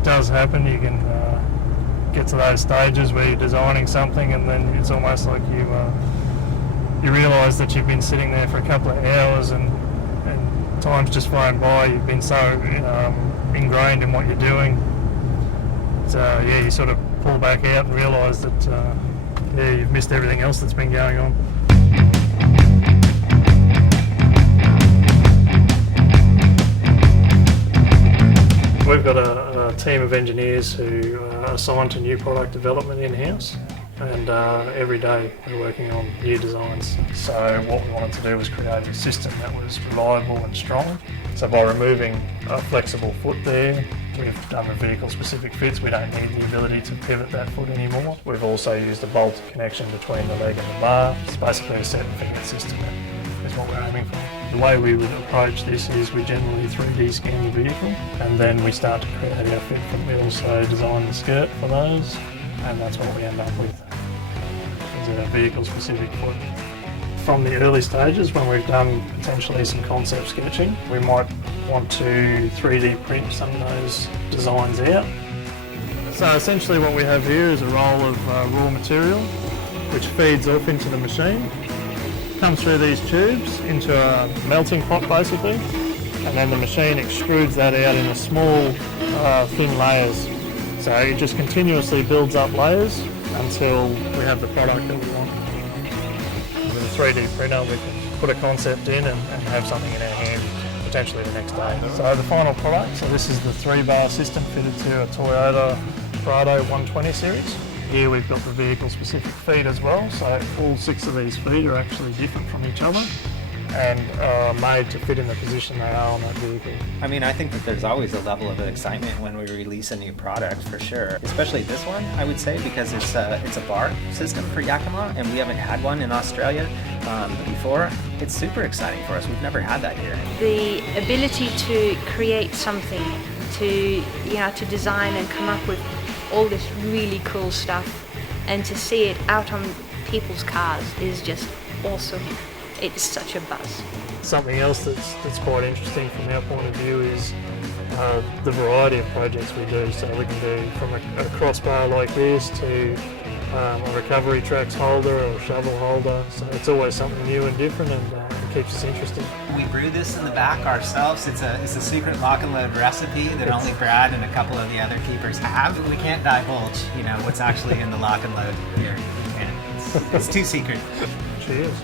it does happen. You can get to those stages where you're designing something, and then it's almost like you realise that you've been sitting there for a couple of hours, and time's just flown by. You've been so ingrained in what you're doing. Yeah, you sort of pull back out and realise that yeah, you've missed everything else that's been going on. We've got a team of engineers who are assigned to new product development in-house, and every day we're working on new designs. So what we wanted to do was create a system that was reliable and strong. So by removing a flexible foot there, we've done the vehicle-specific fits. We don't need the ability to pivot that foot anymore. We've also used a bolt connection between the leg and the bar. It's basically a set and forget system is what we're aiming for. The way we would approach this is we generally 3D scan the vehicle, and then we start to create our fit foot. We also design the skirt for those, and that's what we end up with, is a vehicle-specific foot. From the early stages, when we've done potentially some concept sketching, we might want to 3D print some of those designs out. So essentially what we have here is a roll of raw material which feeds off into the machine, comes through these tubes into a melting pot basically, and then the machine extrudes that out in small thin layers. So it just continuously builds up layers until we have the product that we want. With a 3D printer we can put a concept in and have something in our hand potentially the next day. So the final product, so this is the 3-bar system fitted to a Toyota Prado 120 series. Here we've got the vehicle-specific feet as well, so all 6 of these feet are actually different from each other and are made to fit in the position they are on that vehicle. I mean, I think that there's always a level of excitement when we release a new product, for sure. Especially this one, I would say, because it's a bar system for Yakima, and we haven't had one in Australia before. It's super exciting for us. We've never had that here. The ability to create something, to design and come up with all this really cool stuff, and to see it out on people's cars is just awesome. It's such a buzz. Something else that's quite interesting from our point of view is the variety of projects we do. So we can do from a crossbar like this to a recovery tracks holder or a shovel holder. So it's always something new and different, and it keeps us interested. We brew this in the back ourselves. It's a secret lock and load recipe that only Brad and a couple of the other keepers have. We can't divulge, what's actually in the lock and load here. We can't. It's too secret. Cheers.